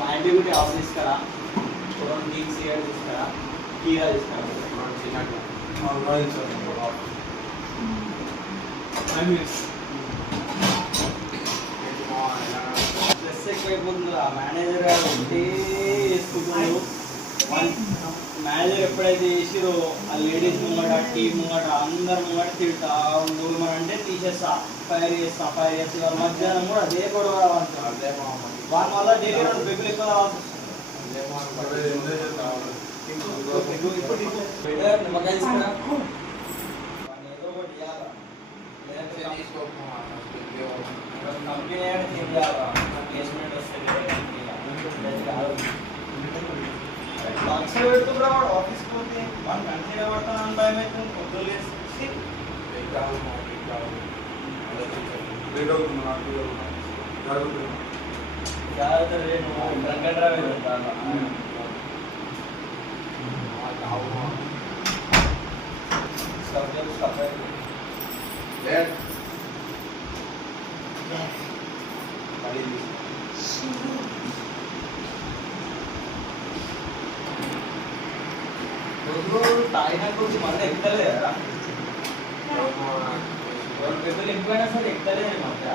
Point కూడా of తీసుకురా నీకు సిగరెట్ తీసుకురా కీరా తీసుకురా స్ట్రెస్ ఎక్కువైపోతుంది మేనేజర్ గారు ఉంటే వేసుకుంటున్నారు మేనేజర్ ఎప్పుడైతే చేసిరో ఆ లేడీస్ ముంగట టీం ముంగట అందరు ముంగట తిడతా నువ్వు అంటే తీసేస్తా ఫైర్ చేస్తా మధ్యాహ్నం కూడా అదే గొడవ వాటి వల్ల డైలీ 2 పెగ్గులు ఎక్కువ రావాల్సి వస్తుంది నిమ్మకాయ తీసుకురా ఏదో ఒకటి కంపెనీ ప్లేస్మెంట్ వస్తుంది లక్షలు పెడుతున్నా వాడు ఆఫీస్కి పోతే మనం కంటిన్యూ పడతానని భయం అవుతుంది పొద్దులు వేసి జాగ్రత్త రేటు డ్రంక్ అండ్ డ్రైవ్ తాగినా కొంచెం మంది ఎక్కుతలే కదా 2 పెద్దలు ఎక్కువైనా సరే ఎక్కుతలేదు మధ్య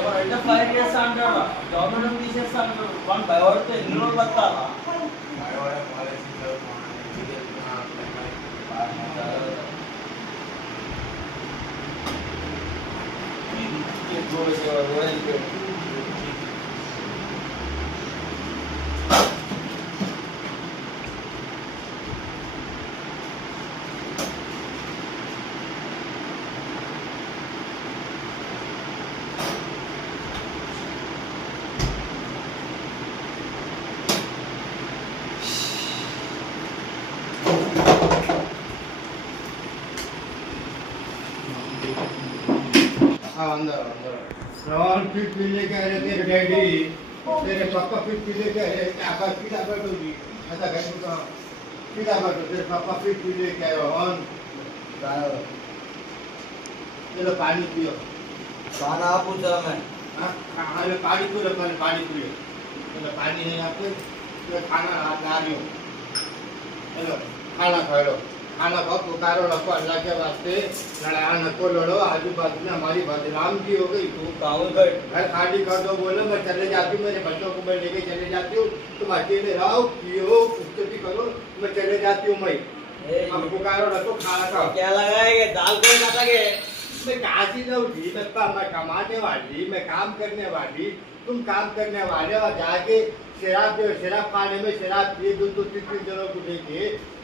ఎవరైతే ఫైర్ చేస్తా అంటాడు గవర్నమెంట్ తీసేస్తా అంటాడు వాళ్ళు భయపడితే ఎన్ని రోజులు బతాలా श्रवण फिर पी लेके आ रहे तेरे डैडी तेरे पापा फिर पी लेके आ रहे आकाश फिर आकर होगी ऐसा कहते तो फिर आकर तेरे पापा फिर पी लेके आए हन चलो पानी पियो खाना आप पूछा मैं हाँ पानी पियो पानी पियो चलो पानी है यहाँ पे तो खाना ला रही हो चलो खाना खा लो खाना खाओ पुकारो रखो अल्लाह के वास्ते लड़ाया नको लड़ो आजू बाजू में हमारी बदनाम की हो गई तू घर खाली कर दो बोलो मैं चले जाती हूँ मेरे बच्चों को मैं लेके चले जाती हूँ तुम अकेले रहो पियो कुछ भी करो मैं चले जाती हूँ मैं अब पुकारो रखो खाना खाओ क्या लगाएंगे दाल को खाता के मैं काशी जाऊँगी मैं कमाने वाली मैं काम करने वाली तुम काम करने वाले और जाके शराब खाने में शराब पिए 2-3 जनों को देखे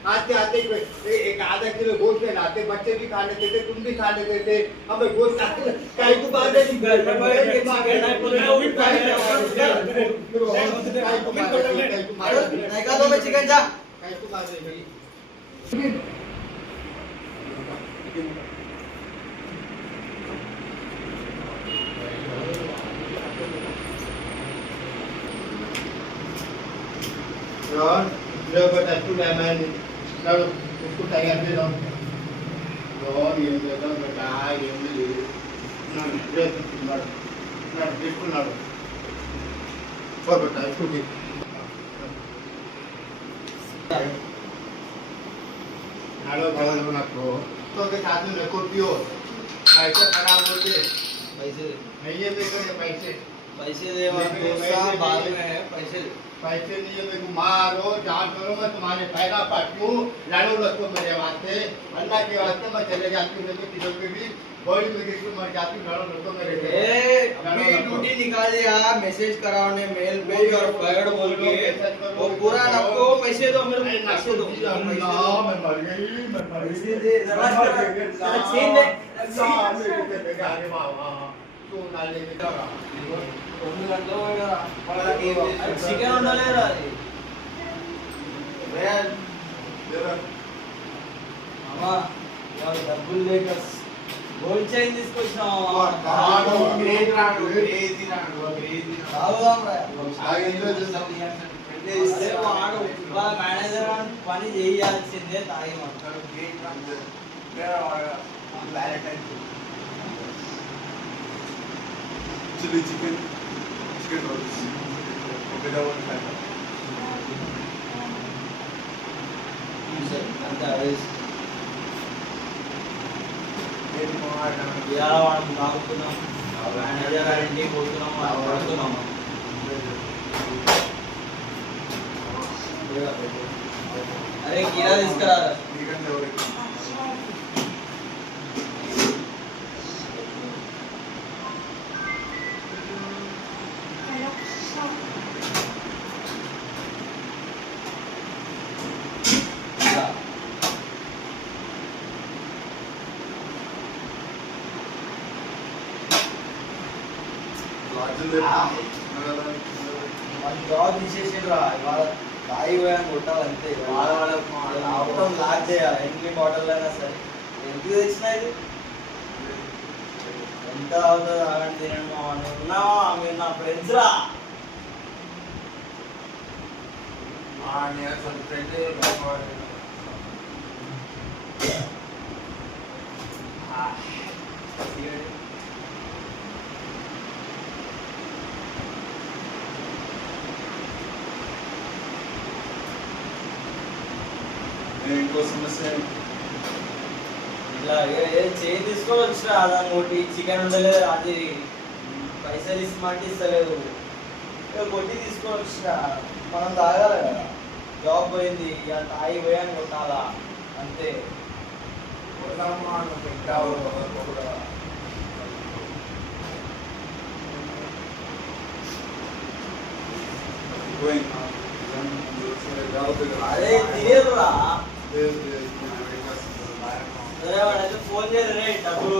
आते आते एक आधा किलो गोश्त लाते बच्चे भी खा लेते थे तुम भी खा लेते थे हमें गोश्त कहीं तो बात है चिकन जा लो बेटा तू मैं लड़ो उसको तैयार दे दो ये दे दो बेटा ये दे ना दे ना बिल्कुल ना और बेटा इसको दे हेलो भगवान बना को तो के साथ में रखो पियो पैसे खराब होते पैसे नहीं है मेरे को पैसे दे बाद में पैसे नहीं है मेरे को मारो जान करो मैं तुम्हारे पैदा पाटूं लड़ो रखो मेरे वास्ते अल्लाह के वास्ते मैं चले जाती हूँ लेकिन किसी के भी बॉडी में किसी मर जाती हूँ लड़ो रखो मेरे अपनी ड्यूटी निकाल दिया मैसेज कराने मेल पे और पैड बोल के वो पूरा आपको पैसे दो मेरे को पैसे दो मैं मर गई पैसे दे जरा छीन दे अरे वाह तू नाले में जा చికెన్ ఉండలేరా డబ్బులు లేక గోల్డ్ చైన్ తీసుకొచ్చినావు మేనేజర్ పని చేయాల్సిందే తాగి చిల్లీ చికెన్ చికెన్ రోల్స్ మనం తాగుతున్నాం మేనేజర్ గారి ఇంటికి పోతున్నాం పడుతున్నాం అరే కీరా తీసుకురా జాబ్ తీసేసిండ్రా ఇవాళ తాగి పోయాను కొట్టాలంతే మొత్తం లాక్ చేయాలి ఎన్ని బాటిల్ అయినా సరే ఎందుకు తెచ్చినా ఇది ఎంత అవుతుంది ఆగండి తినండి మా ఉన్నావా మీరు నా ఫ్రెండ్స్ రా ఇంకో సమస్య ఇట్లా చేయి తీసుకొని వచ్చిన దాని ఒకటి చికెన్ ఉండలేదు అది పైసలు ఇస్తామంటే ఇస్తలేదు కొట్టి తీసుకొని వచ్చిన మనం తాగాలి కదా జాబ్ పోయింది ఇక తాగి పోయాను కొట్టాలా అంతే అదే తినేరురా సరే వాడైతే ఫోన్ చేయరు రే డబ్బులు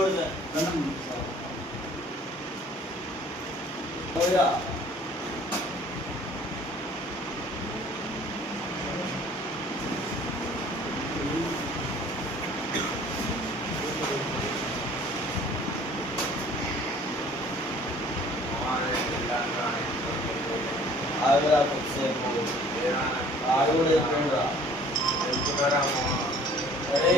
కొడతా ఆవిడ కొద్దిసేపు ఆడు కూడా చెప్పిండ్రా అరే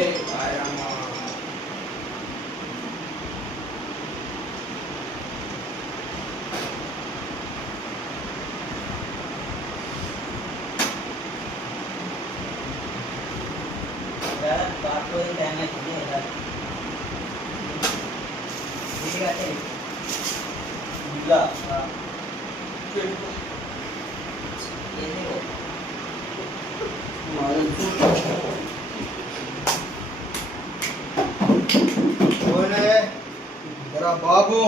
ఇలా जरा बाबू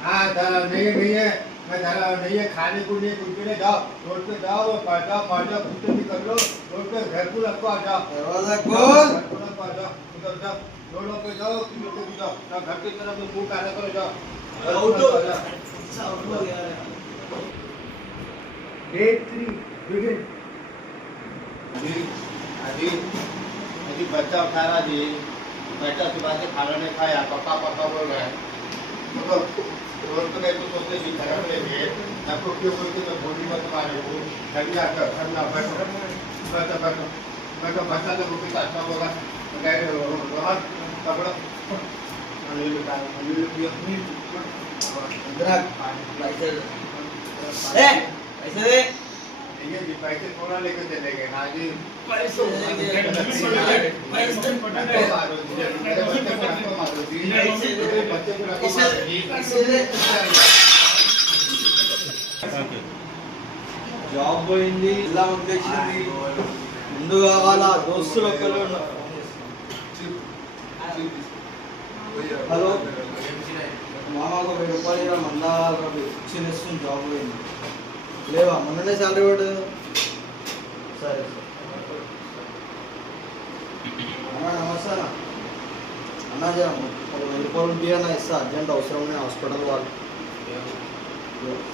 हाँ नहीं नहीं है मैं नहीं है खाने को नहीं कुछ नहीं जाओ रोड पे जाओ पढ़ जाओ कुछ भी कर लो रोड पे घर को रखो आ जाओ दरवाजा खोल घर को रखो आ जाओ उधर जाओ रोडों पे जाओ किलो पे भी जाओ ना घर की तरफ में मुंह काला करो जाओ डेट 3 बिगिन अभी अभी बच्चा उठा रहा जी बच्चा सुबह से खाना नहीं खाया पापा पापा बोल रहा है तो रोड पे गए तो सोचते जी घर में लेंगे आपको क्यों बोलते तो बोली मत मारे वो ठंडा कर ठंडा बैठो बैठो बैठो बैठो बच्चा लोग के साथ में होगा गए रोहन पकड़ो ये बेटा ये अपनी पैसे दे ये जी पैसे थोड़ा लेके चलेंगे हाँ जी पैसे జాబ్ పోయింది ఇలా ఉద్దేశింది ముందు కావాలా దోస్తులు ఒక్కరు హలో మామకు 1000 రూపాయలు మందా ఇచ్చేస్తుంది జాబ్ పోయింది లేవా మొన్ననే శాలరీ పడదు సరే అన్న నమస్తే అన్న జర 1000 రూపాయలు ఉంటే అన్న ఇస్తా అర్జెంట్ అవసరం ఉన్నాయి హాస్పిటల్ వాళ్ళు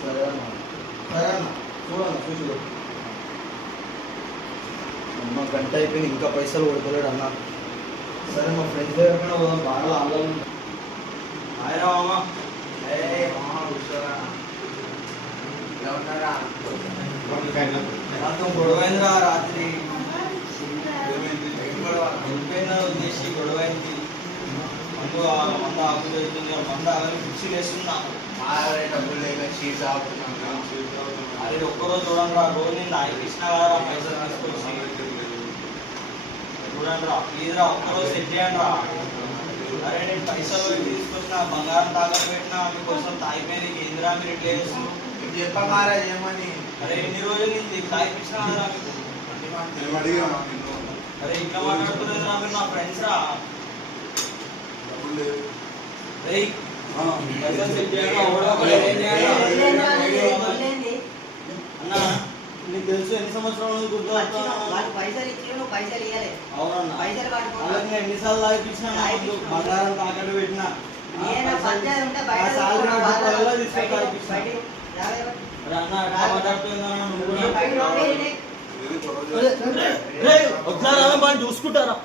సరే అన్న చూడన్న చూసి అమ్మ గంట అయిపోయింది ఇంకా పైసలు కొడతలేడు అన్న సరే మా ఫ్రెండ్స్ దగ్గర పోదాం బాగా ఆందోళన ఆయన మామ ఏ మామ కూర్చోరా నాతో గొడవైందిరా రాత్రి. ఏమైంది? వెళ్ళిపోయిన ఉద్దేశి గొడవైంది. మందు ఆకు అవుతుంది, మందు ఆగని పిచ్చి లేస్తున్నా. అది ఒక్కరోజు చూడండి రా, రోజు నేను నాయకు ఇచ్చినా కదా పైసలు తీసుకొచ్చి. చూడండి రా ప్లీజ్ రా, ఒక్కరోజు సెట్ చేయండి రా. అరే నేను పైసలు పెట్టి తీసుకొచ్చిన, బంగారం తాగలు పెట్టినా, మీకోసం తాగిపోయి కేంద్రా మీరు ఇట్లా చేస్తున్నారు. ఏమని అరే ఎన్ని రోజులు నుంచి తాగిపించినా కదా మీకు. మేము అడిగామా నిన్ను? అరే ఇట్లా మాట్లాడుతున్నారు రా, మీరు నా ఫ్రెండ్స్ రా. డబ్బులు లేవు. రేయ్ ఆ, పైసలు సెట్ చేయండి, ఎవడో ఒకడు ఏం చేయాలి? అన్న నీకు తెలుసు ఎన్ని సంవత్సరాల నుంచి గుర్తు పైసలు ఇచ్చి నువ్వు పైసలు ఇవ్వలే. అవునన్నా. పైసలు పట్టుకో. అలాగే ఎన్నిసార్లు తాగిపించినా బంగారం తాకట్టు పెట్టినా. నేను పంచాయతీ ఉంటే బయట ఆ salary తీసుకున్నా. డబ్బులలో తీసుకొని తాగిపించినా. బయటికి రావే. అరే అన్న ఎట్లా మాట్లాడుతుందన్నా నువ్వు కూడా? బయటికి రావే. ఏది గొడవ రేయ్, ఒకసారి ఆమె బాగా చూసుకుంటారా?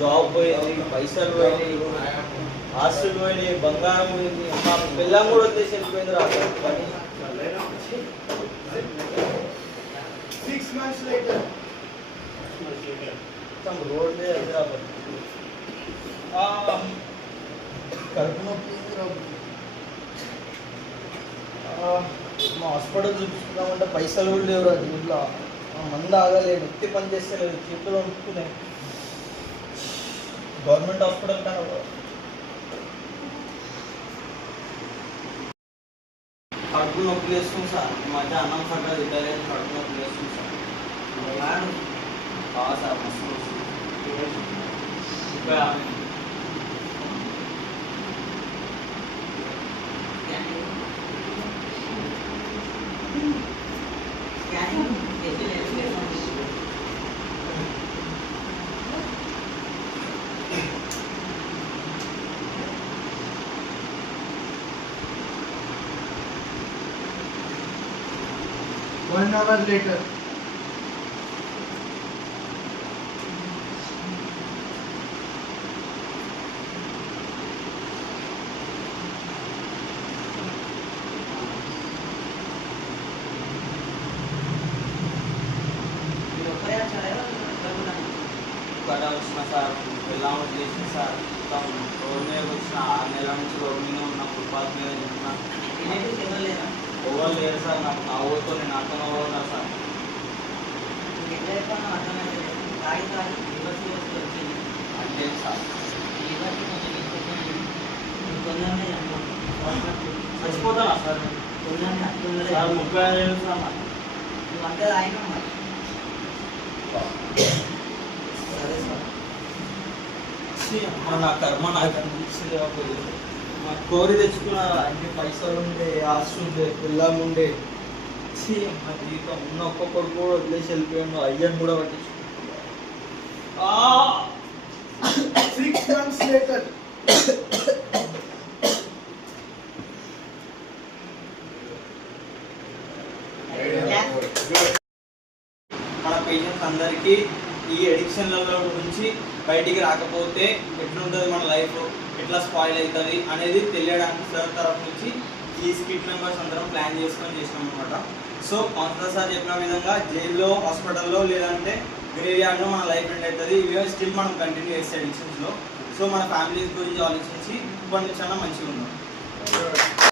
జాబ్ పోయింది, పైసలు పోయినాయి, ఆస్తులు పోయినాయి, బంగారం పోయింది, మా పిల్లం కూడా వచ్చేసి వెళ్ళిపోయింది రా పని. 6 months later. మొత్తం రోడ్ మీద హైదరాబాద్. కడుపు నొప్పి ఉంది రా. మా హాస్పిటల్ చూపించుకుందామంటే పైసలు కూడా లేవురా దీంట్లో. మందు ఆగలేదు, నొత్తి పని చేస్తలేదు, చేతులు వండుకున్నాయి. గవర్నమెంట్ హాస్పిటల్ కానీ కడుపు నొప్పి వేస్తుంది సార్. ఈ మధ్య అన్నం సరిగ్గా తిట్టలేదు, కడుపు నొప్పి వేస్తుంది సార్. సార్ మస్తు వస్తుంది. One hour later. ఇక్కడ వచ్చిన సార్, ఎలా చేసిన సార్, మొత్తం రోడ్ మీద వచ్చిన 6 నెలల నుంచి రోడ్ మీద ఉన్న, ఫుట్పాత్ మీద ఉంటున్నా. ఎవరు లేరు సార్, నాకు నా ఊరితో నేను అర్థం ఉన్నారు సార్. అంటే సార్ చచ్చిపోతానా సార్? సార్ 35 ఏళ్ళు సార్ నాకు. సరే సార్. అమ్మ నా కర్మ నాకు అనిపించింది. మా కోరి తెచ్చుకున్న అన్ని పైసలు ఉండే, ఆస్తి ఉండే, పిల్లం ఉండే. మా జీవితం ఉన్న ఒక్కొక్కడు కూడా వదిలేసి వెళ్ళిపోయాను, అయ్యని కూడా పట్టించుకున్నాను. 6 months later. మన పేషెంట్స్ అందరికీ ఈ ఎడిక్షన్లలో నుంచి బయటికి రాకపోతే ఎట్లుంటుంది మన లైఫ్, ఎట్లా స్పాయిల్ అవుతుంది అనేది తెలియడానికి సార్ తరఫు నుంచి ఈ స్కిట్ మెంబర్స్ అందరం ప్లాన్ చేసుకొని చేసినాం అనమాట. సో కౌన్సిలర్ సార్ చెప్పిన విధంగా జైల్లో, హాస్పిటల్లో లేదంటే గ్రేవ్ యార్డ్లో మన లైఫ్ ఎండ్ అవుతుంది. ఇవే స్టిల్ మనం కంటిన్యూ చేస్తే ఎడిక్షన్స్లో. సో మన ఫ్యామిలీస్ గురించి ఆలోచించి ఇప్పటి నుంచి మంచిగా ఉన్నాం.